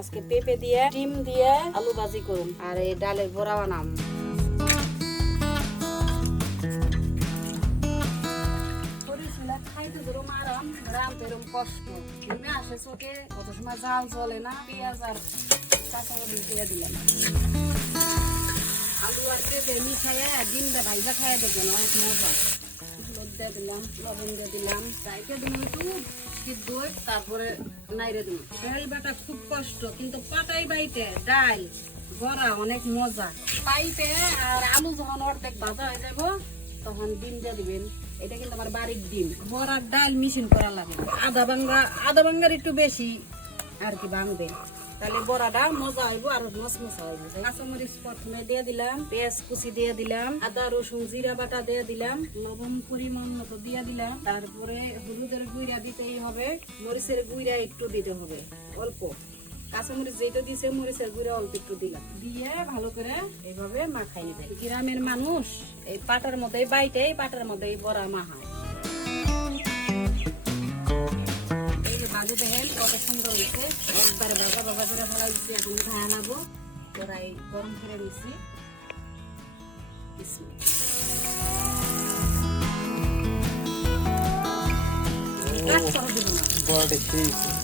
আজকে পেঁপে দিয়ে ডিম দিয়ে আলু ভাজি করুন আর এই ডালের বড়া বানাম। খাইতে ধরো আরাম রামতে এরকম কষ্ট আসে চোখে কত সময় জাল চলে না পেঁয়াজ আর কাঁচামরিচ দিয়ে দিলাম আলু আর পেঁপে মিশাইয়া ডিমটা ভাইজা খাইয়া দেবেন অনেক মজা হলুদ দিয়ে দিলাম লবণ দিয়ে দিলাম চাইতে দিলাম একটু সিদ্ধ তারপরে নাইরে দিলাম ডাল বাটা খুব কষ্ট কিন্তু পাটাই বাইতে ডাল বড়া অনেক মজা পাইতে আর আলু যখন অর্ধেক ভাজা হয়ে যাবো তখন ডিম দিয়ে দিবেন। এটা কিন্তু আমার বাড়ির ডিম বড়ার ডাল মিশিন করা লাগে আধা ভাঙ্গার একটু বেশি আর কি ভাঙবে তাহলে বড়াটা মজা হইব আর মশমশা হইব। কাঁচামরিচ প্রথমে দিয়ে দিলাম পেঁয়াজ কুচি দিয়ে দিলাম আদা রসুন জিরা বাটা দিয়ে দিলাম লবণ পরিমাণ মতো দিয়ে দিলাম তারপরে হলুদের গুঁড়া দিতেই হবে মরিচের গুঁড়া একটু দিতে হবে অল্প কাঁচামরিচ যেটা দিয়েছে মরিচের গুঁড়া অল্প একটু দিলাম দিয়ে ভালো করে এইভাবে মাখাই নিবে। গ্রামের মানুষ এই পাটার মধ্যে বাইটে পাটার মধ্যে বড়া মাখায়। এই যে ভাজি দেখেন কত সুন্দর হয়েছে একবারে ভাজা বাবা করে ফেলা দিচ্ছি এখন খায় আনাবো কড়াই গরম করে নিচ্ছি কাজ করে দেবো না।